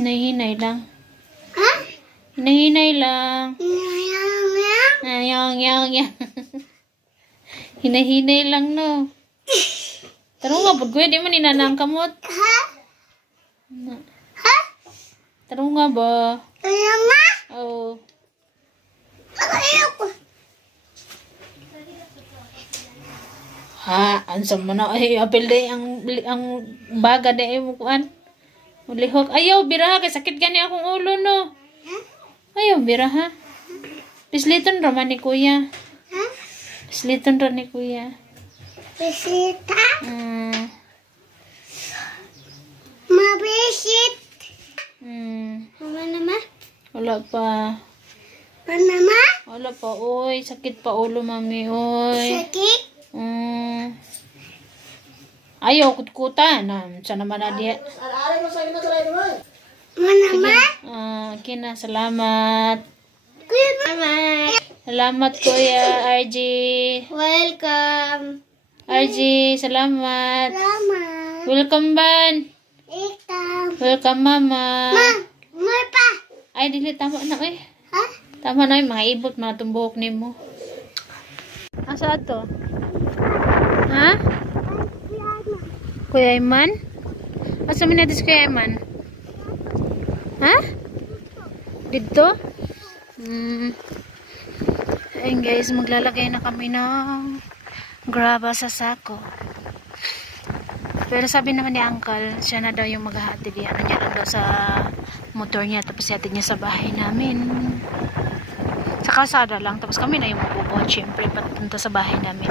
Hinahinay lang. Ha? Hinahinay lang. Yang. Hinahinay lang, no. Tarong nga, pag di man ninanang kamot. Ha? Ha? Tarong nga ba? Ayan nga? Oo. Ayoko. Ha, ansam mo na. Ay, apel day ang baga day mo kuan. Ulihok. Ayaw, biraha. Kay sakit gani akong ulo, no. Ayaw, biraha. Pisliton raman ni kuya. Ha? Pisliton raman ni kuya. Bisita? Mabisit? Mama naman? Wala pa. Mama? Wala pa, oy. Sakit pa ulo, mami, oy. Sakit? Ayaw, kutkutan. Sana naman na diya. Mama? Kina, salamat. Kuya Mama? Salamat, Kuya RG. Welcome. RG, salamat. Salamat. Welcome, Ban. Welcome. Welcome, Mama. Ma, may pa. Ay, dili, tama na, eh. Ha? Tama na, mga ibot, mga tumbuhok ni mo. Asa to? Ha? Kuya Iman? Asa mo natin si Kuya Iman? Ha? Dito? Ayun guys, maglalagay na kami ng graba sa sako. Pero sabi naman ni Uncle, siya na daw yung maghahatid. Ano niya lang daw sa motor niya. Tapos ihatid niya sa bahay namin. Sa kalsada lang. Tapos kami na yung mapupunta syempre patunta sa bahay namin.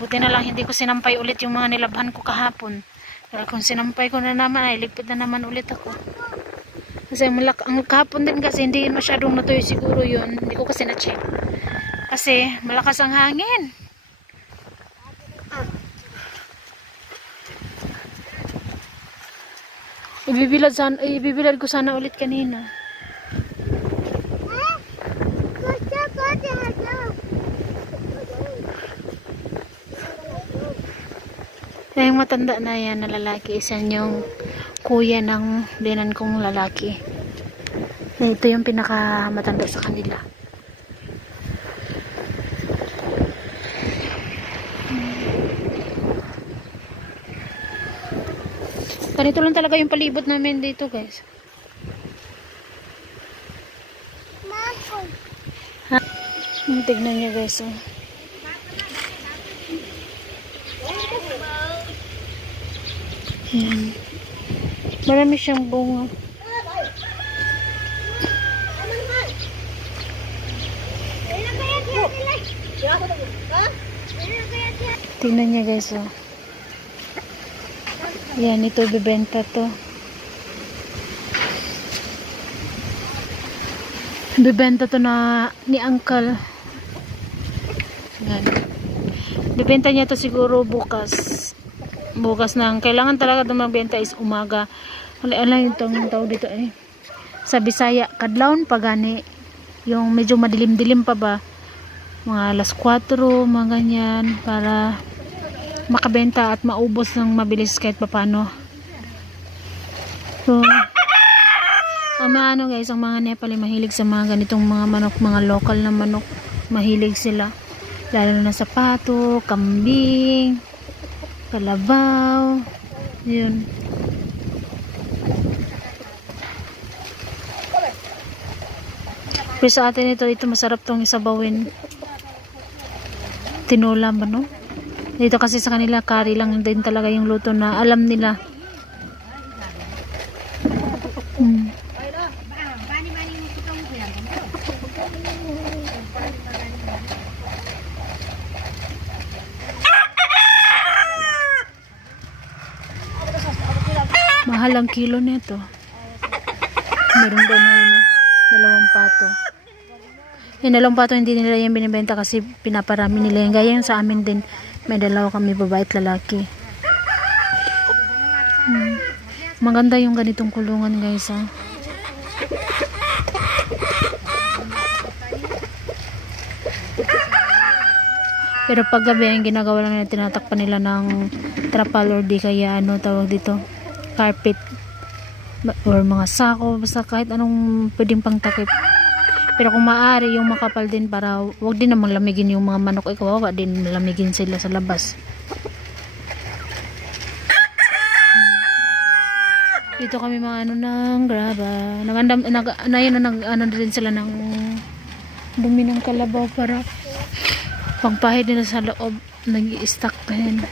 Buti na lang hindi ko sinampay ulit yung mga nilabhan ko kahapon. Dahil kung sinampay ko na naman ay ligpit na naman ulit ako. Kasi ang kahapon din kasi hindi masyadong natuyo siguro yun. Hindi ko kasi na-check. Kasi malakas ang hangin. Ibibilad ko sana ulit kanina. Yung matanda na yan na lalaki, isan yung kuya ng dinan kong lalaki. Ito yung pinaka matanda sa kanila. Ganito lang talaga yung palibot namin dito, guys. Ha? Tignan niyo, guys. Oh. Yan. Marami siyang bunga. Tignan niya, guys. Oh. Yan, ito bibenta to. Bibenta to na ni Uncle. Yan. Bibenta niya to siguro bukas. Bukas na. Kailangan talaga ito magbenta is umaga. Wala itong tao dito eh. Sa Bisaya, kadlawon pa gani. Yung medyo madilim-dilim pa ba. Mga alas 4, mga ganyan. Para makabenta at maubos ng mabilis kahit papano. So, ang mga ano guys, ang mga Nepali mahilig sa mga ganitong mga manok, mga local na manok. Mahilig sila. Lalo na sa pato, kambing, kalabaw. Yun. Pero sa atin ito masarap tong isabawin. Tinola ba no? Dito kasi sa kanila, curry lang din talaga yung luto na alam nila. Mahal ang kilo nito. Meron doon na dalawang pato. Yung dalawang pato hindi nila yung binibenta kasi pinaparami nila yung gaya sa amin din. May dalawa kami babae at lalaki. Maganda yung ganitong kulungan guys ha. Pero pag gabi ang ginagawa lang nila, tinatakpan nila ng trapal or di kaya ano tawag dito, carpet or mga sako, basta kahit anong pwedeng pangtakip. Pero kung maaari yung makapal din para wag din namang lamigin yung mga manok, kawawa din lamigin sila sa labas. Dito kami mga ano ng graba. Ano din sila ng dumi ng kalabaw para pagpahid nila sa loob. Nag-i-stack din.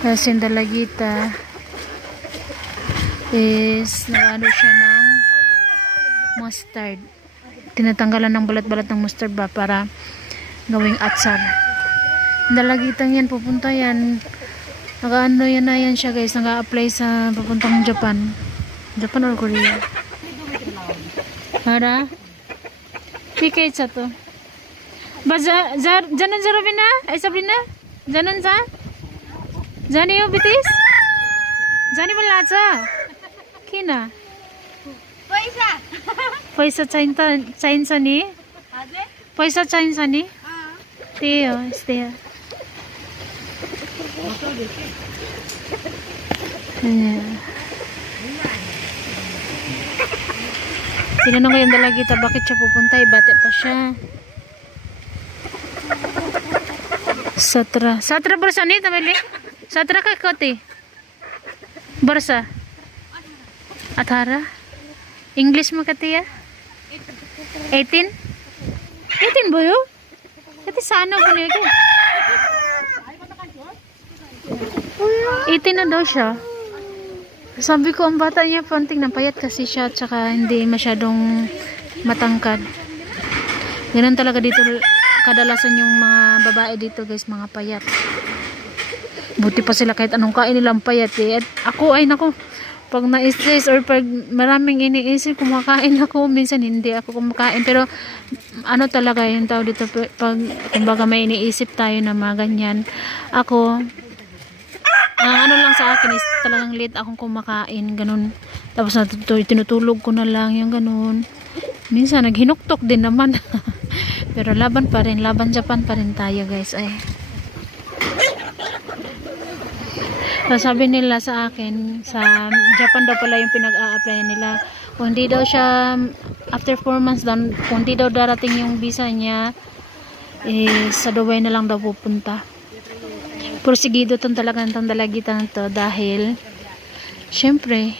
Tapos yung dalagita is nag-ano siya ng mustard. Tinatanggalan ng balat-balat ng mustard ba para gawing atsar. Dalagitang yan, pupunta yan. Naka-ano yan na yan siya guys. Naka-apply sa papuntang Japan. Japan or Korea. Hara? Tikay sa to. Ba, janan sa Robina? Ay Sabrina? Janan sa? Jani yung bitis? Jani ba laza? Kina? Paisa chain sa ni? Paisa chain sa ni? Tiyo, istiya. Tinanong ko yung dalagita bakit siya pupunta, bate pa siya. Satra bursa ni tamili? Satra ka koti? Bursa? Athara? English mo katiya? 18? 18 ba yun? Kati sana ko niyo ito. 18 na daw siya. Sabi ko, ang bata niya panting napayat kasi siya, tsaka hindi masyadong matangkad. Ganun talaga dito, kadalasan yung mga babae dito guys, mga payat. Buti pa sila kahit anong kain nilang payat eh. At ako ay naku, pag na-stress or pag maraming iniisip, kumakain ako, minsan hindi ako kumakain. Pero ano talaga yung tao dito, pag kumbaga may iniisip tayo na mga ganyan, ako ano lang sa akin is talagang late akong kumakain, ganun. Tapos tinutulog ko na lang yung ganun. Minsan naghinuktok din naman. Pero laban pa rin, laban Japan pa rin tayo guys. Ay. Sabi nila sa akin, sa Japan daw pala yung pinag-a-applyan nila. Kung hindi daw siya after 4 months down, kung hindi daw darating yung visa niya, sa Dubai na lang daw pupunta. Porsigido itong talagang dalagitan to dahil syempre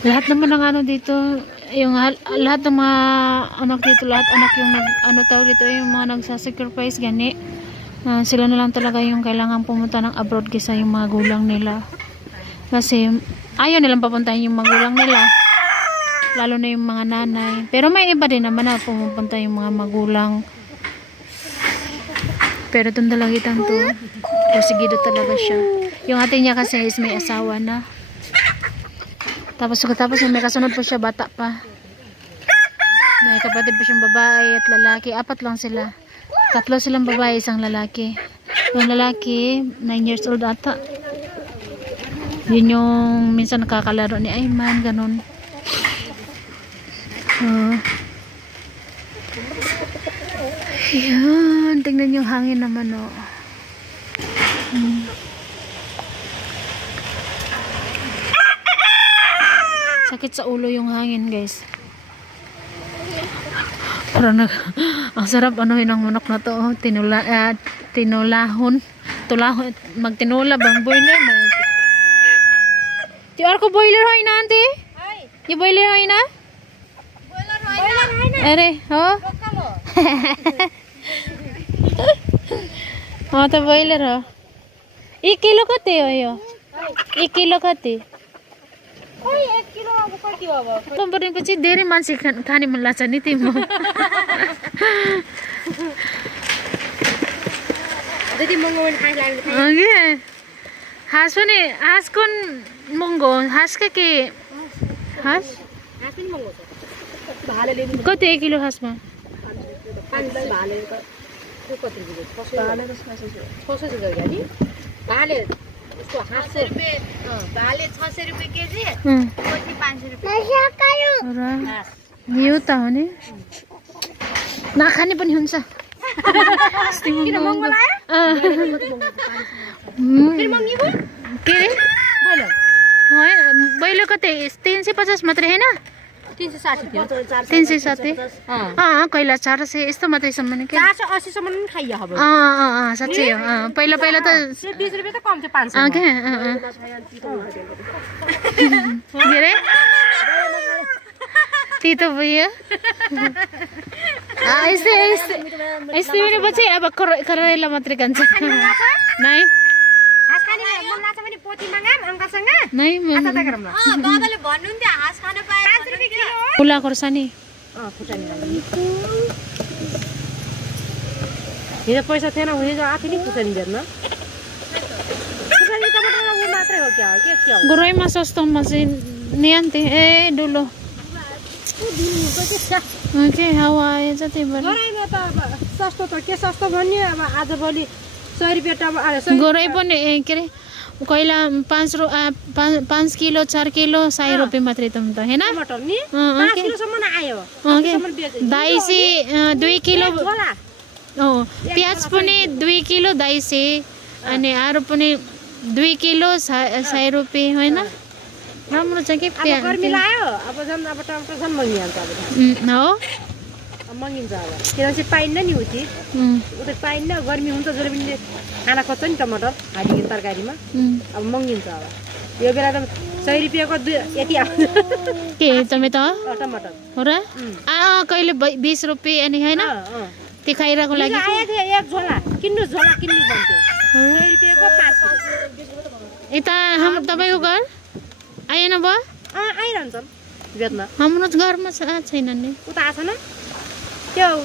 lahat naman ng ano dito, yung lahat ng mga anak dito, lahat anak yung ano tawag dito, yung mga nagsasacrifice gani, sila na lang talaga yung kailangan pumunta ng abroad kaysa yung mga gulang nila, kasi ayaw nilang papuntahin yung magulang nila, lalo na yung mga nanay. Pero may iba din naman na pumupunta yung mga magulang. Pero itong dalagitan to, porsigido talaga siya. Yung ate niya kasi is may asawa na. Tapos yung may kasunod po siya, bata pa. May kapatid po siyang babae at lalaki. 4 lang sila. 3 silang babae, 1 lalaki. Yung lalaki, 9 years old ata. Yun yung minsan nakakalaro ni Ayman, ganun. Yan, tingnan yung hangin naman oh. Sakit sa ulo yung hangin guys. Parang ang sarap ano yun ang manok na to oh. Tinulahon. Magtinula bang boiler? Tiwar ko boiler hoy na ante? Yung boiler hoy na? Boiler hoy na? Ere, oh? तो बॉयलर हो 1 किलो कते हो यो 1 किलो कते ओइ 1 किलो अब कति हो अब कम्पनी पछि धेरै मान्छे खाने मन लाग्छ नि तिम्रो त्यति महँगो पनि खाइ लाग्छ ओके हास पनि हास कुन महँगो हास के हास पनि महँगो छ भालेले कति 1 किलो हासमा 5 भाले कति भाले 600 रुपैयाँ नि भाले उसको 800 रुपैयाँ भाले 600 रुपैयाँ केजी कोही 500 रुपैयाँ Yuta ni. Nakani pun hunsa. किन मंगल आयो फिर मंगी वो के बोलो होय बैलो कते 350 मात्र है ना 360 थियो 360 कैला 400 यस्तो मात्रै सम्म नि के 480 सम्म पनि खाइयो अब साच्चै हो पहिला पहिला त 20 रुपैयाँ त कम थियो 500 के रे तीतो भयो ऐसे मेरो बच्चे अब करेला मात्रै खान्छ नाइ हाँस खाने मन लाग्छ भने पोती मागाम अंकासँग नाइ खाता गरम न बाबाले भन्नुहुन्थ्यो हाँस खान पाए 5 रुपैयाँ किलो फुला खोर्सानी खुर्सानी हिजो पैसा थिएन हिजो आथि नि खुर्सानी बेच्न खुर्सानी टमाटर उ मात्रै हो क्या के हो गुरैमा सस्तोमा चाहिँ नियन्ते ए डुलो के हावा आयो जति भने गराइमा त अब सस्तो त के सस्तो भन्ने अब आजभोलि 100 रुपैयाँ टमाटर गोरै पनि के रे कैला 5 किलो 4 किलो 100 रुपैयाँ मात्रै त हुन्छ हैन टमाटर नि 5 किलो सम्म आयो दाइसे 2 किलो प्याज पनि 2 किलो दाइसे अनि आरो पनि 2 किलो 100 रुपैयाँ हैन राम्रो छ के प्याज गर्मी लाग्यो अब झन् अब टमाटर झन् मंगिन्छ अब हो मंगिन्छ अब किनभने पाइन्न नि उति उतै पाइन्न गर्मी हुन्छ जहिले पनि खाना खोज्छ नि टमाटर हालिदिने तरकारीमा अब मंगिन्छ अब यो बेला त 100 रुपैयाँको यति के टमेटो टमाटर हो र कहिले 20 रुपैयाँ अनि हैन त्यो खाइराको लागि आए थियो एक झोला किन्नु भन्थ्यो 100 रुपैयाँको 5 यता हाम्रो तपाईको घर आएन बा आइरहन्छन् बेच्न हाम्रो घरमा छैन नि उता आछ न त्यो उ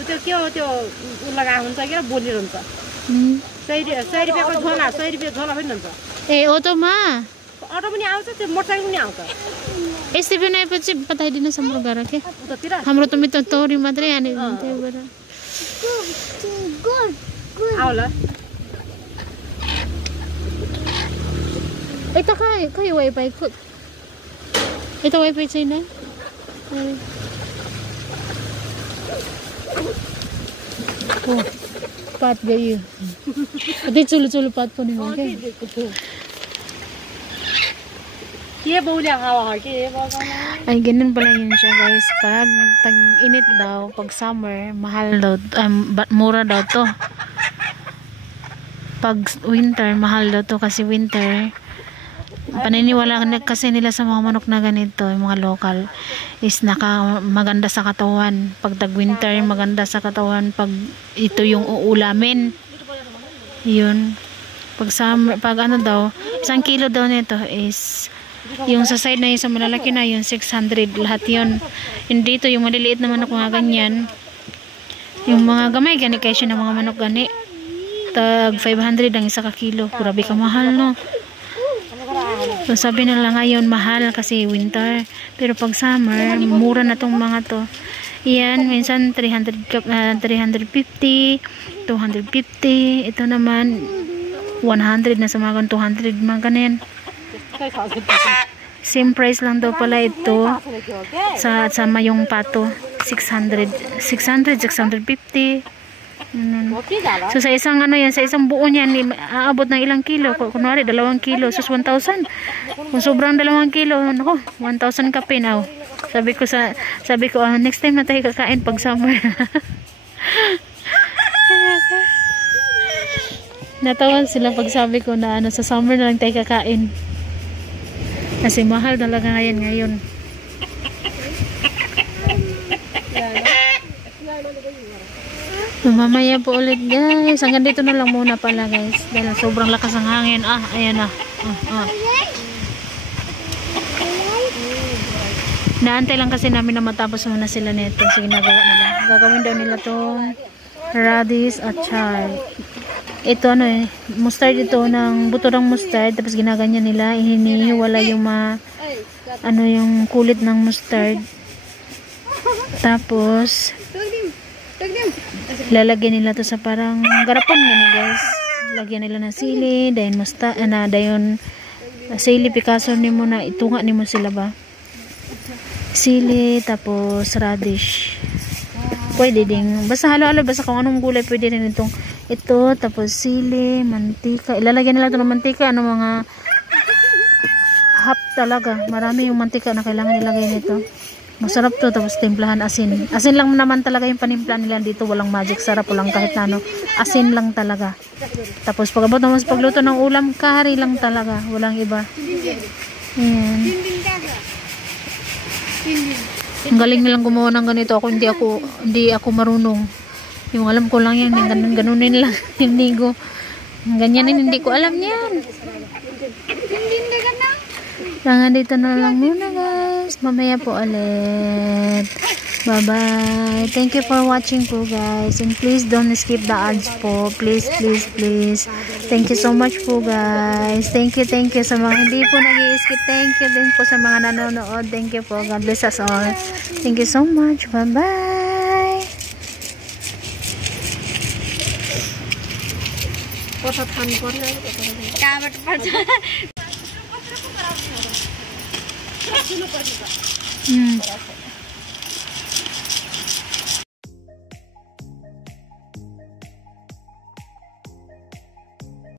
लगा हुन्छ के बोलिरहन्छ 100 रुपैयाँको झोला 100 रुपैयाँ झोला पनि हुन्छ ए अटोमा अटो पनि आउँछ त्यो मोटरसाइकल पनि आउँछ यसै बनाएपछि बताइदिनुहोस् हाम्रो घर के उतातिर हाम्रो त मित्र तोरी मात्रै आने त्यो भएर आउल यता खै वाइफाई यता वाइफाई छैन पात गयो त्यही चुलो पात पनि हो के baunya hawa ke ay ganun pala yun siya guys, pag tag-init daw, pag summer mahal daw, mura daw to. Pag winter mahal daw to kasi winter paniniwala kasi nila sa mga manok na ganito, yung mga local is maganda sa katawan. Pag tag-winter maganda sa katawan pag ito yung uulamin. Yun. Pag summer, pag ano daw, 1 kilo daw nito is yung sa side na yung sa malalaki na yung 600 lahat yun. Yung dito yung maliliit na manok mga ganyan, yung mga gamay gani kasi ng mga manok gani tag 500 ang isa ka kilo. Grabe ka mahal, no? So sabi nila ngayon mahal kasi winter, pero pag summer mura na tong mga to. Yan, minsan 350, 250, ito naman 100 na sa mga 200 mga ganyan. Same price lang daw pala ito sa sama yung pato, 600, 650. So sa isang ano yan, sa isang buo niyan aabot ng ilang kilo. Kunwari 2 kilo, sus 1,000. Kung sobrang 2 kilo, nako, 1,000 kape na. Sabi ko next time na tayo kakain pag summer. Natawan sila pag sabi ko na ano, sa summer na lang tayo kakain. Kasi mahal talaga ngayon. Mamaya po ulit guys. Hanggang dito na lang muna pala guys. Dahil sobrang lakas ng hangin. Ayan na. Naantay lang kasi namin na matapos muna sila nito. So ginagawa nila. Gagawin daw nila itong radish at chard. Ito ano mustard ito, ng buto ng mustard, tapos ginaganyan nila, hinihiwala yung yung kulit ng mustard, tapos lalagyan nila to sa parang garapon gani guys. Lagyan nila ng sili, dayon dayon sili Picasso nimo na itunga nimo sila ba. Sili, tapos radish. Pwede din. Basta halo-halo, basta kung anong gulay pwede rin itong ito, tapos sili, mantika. Ilalagyan nila ito ng mantika, mga half talaga. Marami yung mantika na kailangan ilagay nito. Masarap to, tapos timplahan asin. Asin lang naman talaga yung panimplan nila dito. Walang magic sarap, walang kahit na ano. Asin lang talaga. Tapos pagabot naman sa pagluto ng ulam, curry lang talaga. Walang iba. Ayan. Ang galing nilang gumawa ng ganito. Hindi ako marunong. Yung alam ko lang yan, ganunin lang. Hindi ko. Ganyanin, hindi ko alam yan. Hanggang dito na lang muna guys. Mamaya po ulit. Bye-bye. Thank you for watching po guys. And please don't skip the ads po. Please, please, please. Thank you so much po guys. Thank you sa mga hindi po nag-i-skip. Thank you din po sa mga nanonood. Thank you po. God bless us all. Thank you so much. Bye-bye.